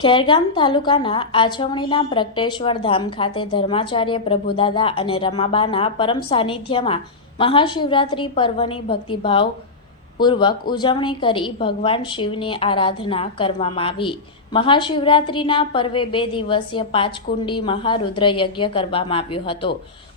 ખેરગામ તાલુકાના આછવણીના પ્રગટેશ્વર ધામ ખાતે ધર્માચાર્ય પ્રભુદાદા અને રમાબાના પરમ સાનિધ્યમાં મહાશિવરાત્રિ પર્વની ભક્તિભાવ પૂર્વક ઉજવણી કરી ભગવાન શિવની આરાધના કરવામાં આવી. મહાશિવરાત્રિના પર્વે બે દિવસીય પાંચકુંડી મહારુદ્ર યજ્ઞ કરવામાં આવ્યો હતો.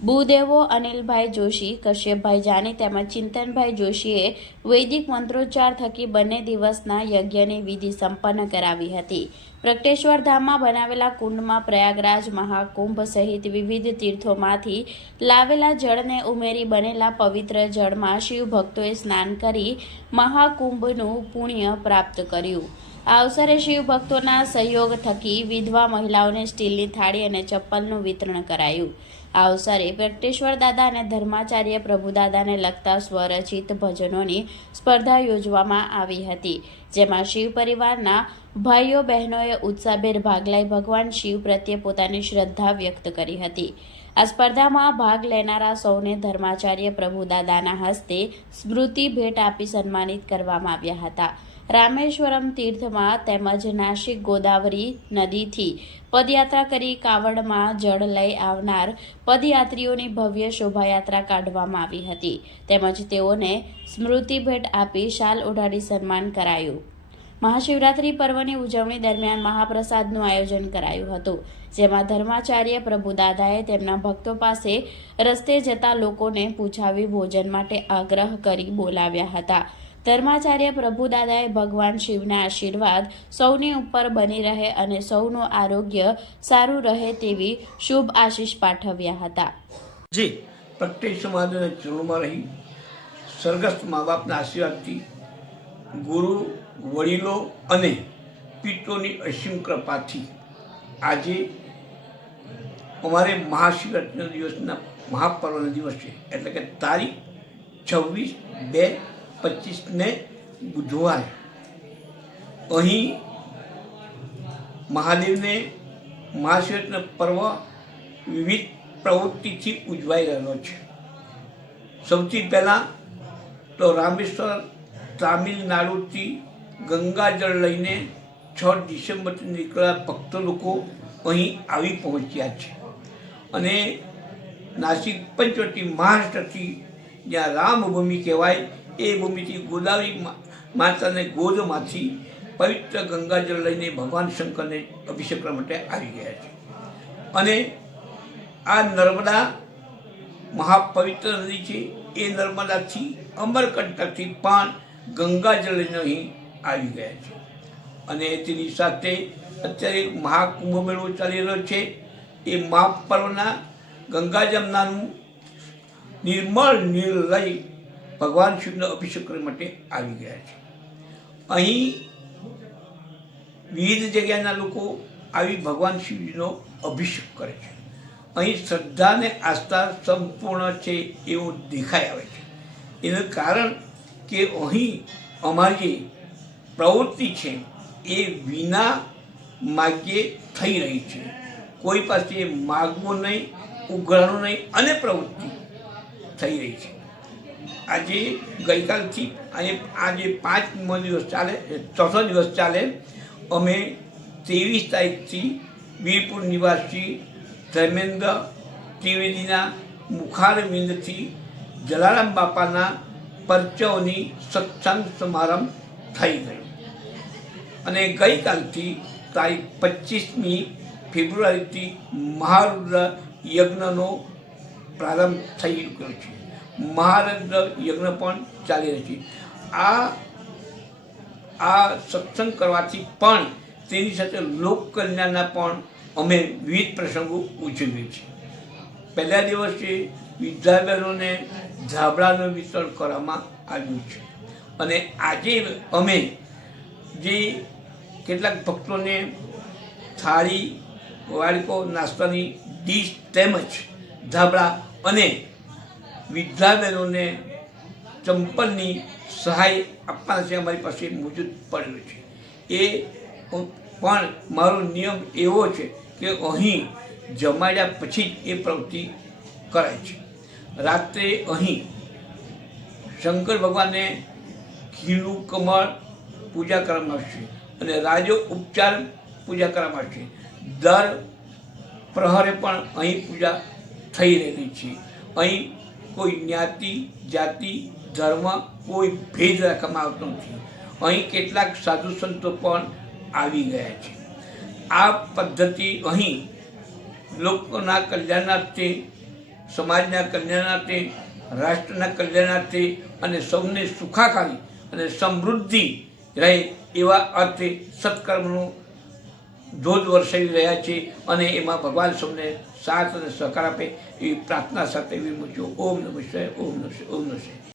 ભૂદેવો અનિલભાઈ જોશી, કશ્યપભાઈ જાની તેમજ ચિંતનભાઈ જોશીએ વૈદિક મંત્રોચ્ચાર થકી બંને દિવસના યજ્ઞની વિધિ સંપન્ન કરાવી હતી. પ્રગટેશ્વર ધામમાં બનાવેલા કુંડમાં પ્રયાગરાજ મહાકુંભ સહિત વિવિધ તીર્થોમાંથી લાવેલા જળને ઉમેરી બનેલા પવિત્ર જળમાં શિવ ભક્તોએ સ્નાન કરી મહાકુંભનું પુણ્ય પ્રાપ્ત કર્યું. આ અવસરે શિવ ભક્તોના સહયોગ થકી વિધવા મહિલાઓને સ્ટીલની થાળી અને ચપ્પલનું વિતરણ કરાયું. આ અવસરે વેંકટેશ્વર દાદા અને ધર્માચાર્ય પ્રભુદાદાને લગતા સ્વરચિત ભજનોની સ્પર્ધા યોજવામાં આવી હતી, જેમાં શિવ પરિવારના ભાઈઓ બહેનોએ ઉત્સાહભેર ભાગ લઈ ભગવાન શિવ પ્રત્યે પોતાની શ્રદ્ધા વ્યક્ત કરી હતી. આ સ્પર્ધામાં ભાગ લેનારા સૌને ધર્માચાર્ય પ્રભુદાદાના હસ્તે સ્મૃતિ ભેટ આપી સન્માનિત કરવામાં આવ્યા હતા. રામેશ્વરમ તીર્થમાં તેમજ નાસિક ગોદાવરી નદીથી પદયાત્રા કરી કાવડમાં જળ લઈ આવનાર પદયાત્રીઓની ભવ્ય શોભાયાત્રા કાઢવામાં આવી હતી. તેમજ તેઓને સ્મૃતિ ભેટ આપી શાલ ઓઢાડી સન્માન કરાયું. મહાશિવરાત્રિ પર્વની ઉજવણી દરમિયાન મહાપ્રસાદનું આયોજન કરાયું હતું, જેમાં ધર્માચાર્ય પ્રભુદાદાએ તેમના ભક્તો પાસે રસ્તે જતા લોકોને પૂછાવી ભોજન માટે આગ્રહ કરી બોલાવ્યા હતા. ધર્માચાર્ય પ્રભુદાદાએ ભગવાન શિવના આશીર્વાદ સૌની ઉપર બની રહે અને સૌનું આરોગ્ય સારું રહે તેવી શુભ આશીષ પાઠવ્યા હતા. જે પ્રત્યેક સમાજના ચરણોમાં રહી, સ્વર્ગસ્થ મા બાપના આશીર્વાદથી ગુરુ, વડીલો અને પિત્રોની અસીમ કૃપાથી આજે અમારે મહાશિવરાત્રિના દિવસના મહાપર્વના દિવસે એટલે કે તારીખ છવ્વીસ બે પચીસને બુધવાર અહીં મહાદેવને મહાશિવરાત્રિ પર્વ વિવિધ પ્રવૃત્તિથી ઉજવાઈ રહેલો છે. સૌથી પહેલાં તો રામેશ્વર, તામિલનાડુથી ગંગાજળ લઈને છ ડિસેમ્બરથી નીકળેલા ભક્ત લોકો અહીં આવી પહોંચ્યા છે. અને નાસિક પંચવટી મહારાષ્ટ્રથી જ્યાં રામભૂમિ કહેવાય એ ભૂમિથી ગોદાવરી માતાને ગોદમાંથી પવિત્ર ગંગાજળ લઈને ભગવાન શંકરને અભિષેક માટે આવી ગયા છે. અને આ નર્મદા મહાપવિત્ર નદી છે, એ નર્મદાથી અમરકંટકથી પણ ગંગાજળ લઈને અહીં આવી ગયા છે. અને તેની સાથે અત્યારે મહાકુંભ મેળો ચાલી રહ્યો છે. એ મહાપર્વના ગંગાજમનાનું નિર્મળ નીર લઈ ભગવાન શિવનો અભિષેક કરવા માટે આવી ગયા છે. અહીં વિવિધ જગ્યાના લોકો આવી ભગવાન શિવજીનો અભિષેક કરે છે. અહીં શ્રદ્ધા અને આસ્થા સંપૂર્ણ છે એવું દેખાઈ આવે છે. એનું કારણ કે અહીં અમારી જે પ્રવૃત્તિ છે એ વિના માગ્યે થઈ રહી છે. કોઈ પાસે માગવું નહીં, ઉઘરાણું નહીં અને પ્રવૃત્તિ થઈ રહી છે. આજે ગઈકાલથી અને આજે પાંચમો દિવસ ચાલે, ચોથો દિવસ ચાલે, અમે ત્રેવીસ તારીખથી વીરપુર નિવાસી ધર્મેન્દ્ર ત્રિવેદીના મુખારવિંદથી જલારામ બાપાના પરચોની સત્સંગ સમારંભ થઈ ગયો. અને ગઈકાલથી તારીખ પચીસમી ફેબ્રુઆરીથી મહારુદ્ર યજ્ઞનો પ્રારંભ થઈ ગયો છે. મહારુદ્ર યજ્ઞ પણ ચાલી રહ્યો છે. આ આ સત્સંગ કરવાથી પણ તેની સાથે લોક કલ્યાણના પણ અમે વિવિધ પ્રસંગો ઉજવીએ છીએ. પહેલા દિવસે વિદ્યાબહેનોને ધાબળાનું વિતરણ કરવામાં આવ્યું છે. અને આજે અમે જે કેટલાક ભક્તોને થાળી, વાડકો, નાસ્તાની ડીશ તેમજ ધાબળા અને વિદ્યાબહેનોને ચંપલની સહાય આપવાના છે, અમારી પાસે મોજૂદ પડેલું છે. એ પણ મારો નિયમ એવો છે કે અહીં જમાડ્યા પછી જ એ પ્રવૃત્તિ કરાય છે. રાત્રે અહીં શંકર ભગવાનને ઘીનું કમળ પૂજા કરવામાં આવશે અને રાજો ઉપચાર પૂજા કરવામાં આવશે. દર પ્રહરે પણ અહીં પૂજા થઈ રહેલી છે. અહીં કોઈ જ્ઞાતિ, જાતિ, ધર્મ કોઈ ભેદ રાખવામાં આવતો નથી. અહીં કેટલાક સાધુ સંતો પણ આવી ગયા છે. આ પદ્ધતિ અહીં લોકોના કલ્યાણાર્થે, સમાજના કલ્યાણાર્થે, રાષ્ટ્રના કલ્યાણાર્થે અને સૌને સુખાકારી અને સમૃદ્ધિ રહે એવા અર્થે સત્કર્મનું ધોધ વરસાવી રહ્યા છે અને એમાં ભગવાન સૌને સાથ અને સહકાર આપે એવી પ્રાર્થના સાથે વિમુચ્યો ઓમ નમઃ શિવાય, ઓમ નમઃ ઓમ નમઃ શિવાય.